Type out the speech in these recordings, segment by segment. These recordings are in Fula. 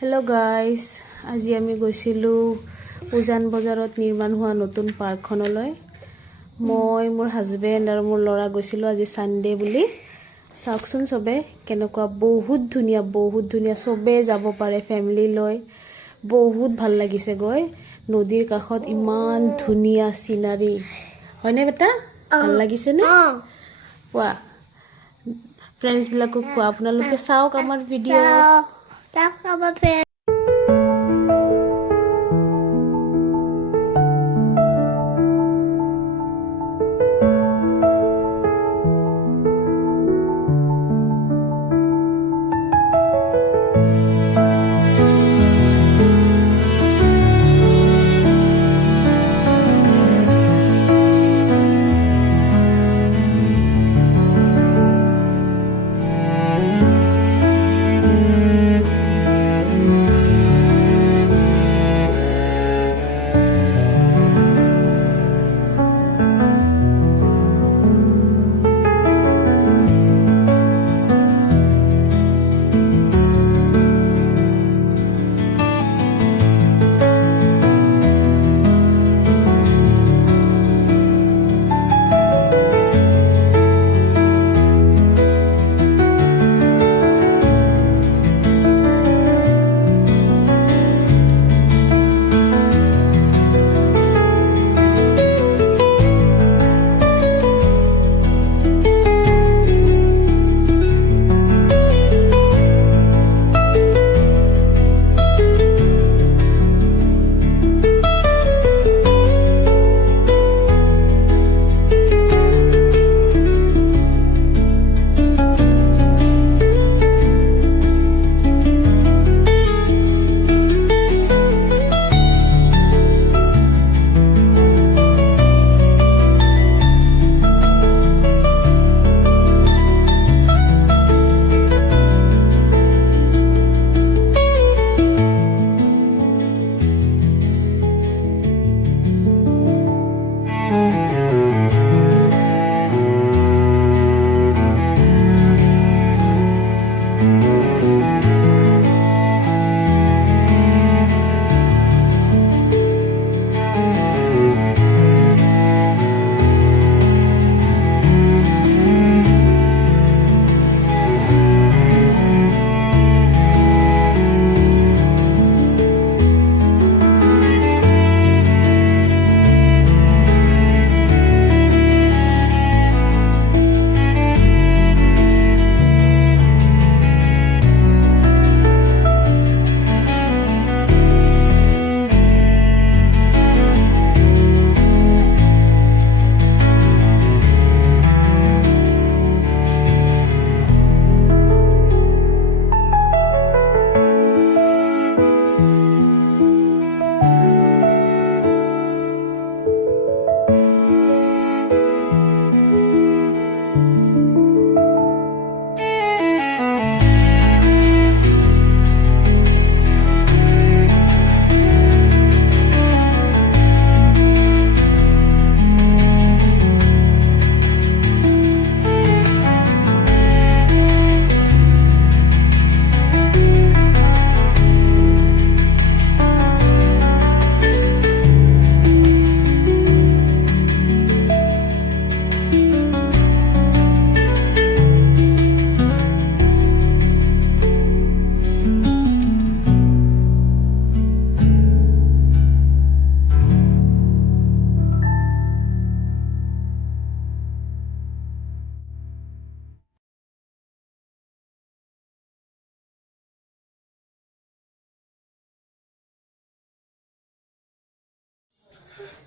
Hello guys আজি আমি গৈছিলো উজান বজাৰত নিৰ্মাণ হোৱা নতুন পাৰ্কখনলৈ মই মোৰ হাজবেণ্ড আৰু মোৰ লৰা গৈছিলো আজি সানডে বুলি চাওকচোন সবে কেনেকুৱা বহুত ধুনিয়া সবে যাব পাৰে ফ্যামিলি লৈ বহুত ভাল লাগিছে গৈ নদীৰ কাষত ইমান ধুনিয়া সিনাৰী হয়নে বেটা ভাল লাগিছে নে কোৱা ফ্ৰেন্ডছ বিলাকক কোৱা আপোনালোকে চাওক আমাৰ video That's not my friend.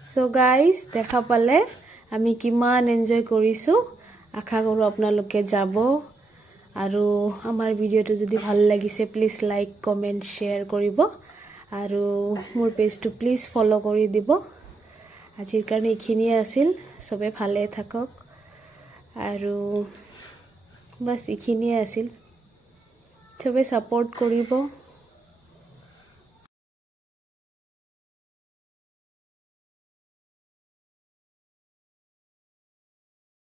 So guys দেখা পালে আমি কিমান এনজয় কৰিছো আশা কৰো আপোনালোকে যাব আৰু আমাৰ ভিডিওটো যদি ভাল লাগিছে প্লিজ লাইক কমেন্ট শেয়াৰ কৰিব আৰু মোৰ পেজটো প্লিজ ফলো কৰি দিব আজিৰ কাৰণে এইখিনিয়ে আছিল সবে ভালে থাকক আৰু বাস এইখিনিয়ে আছিল সবে সাপোর্ট কৰিব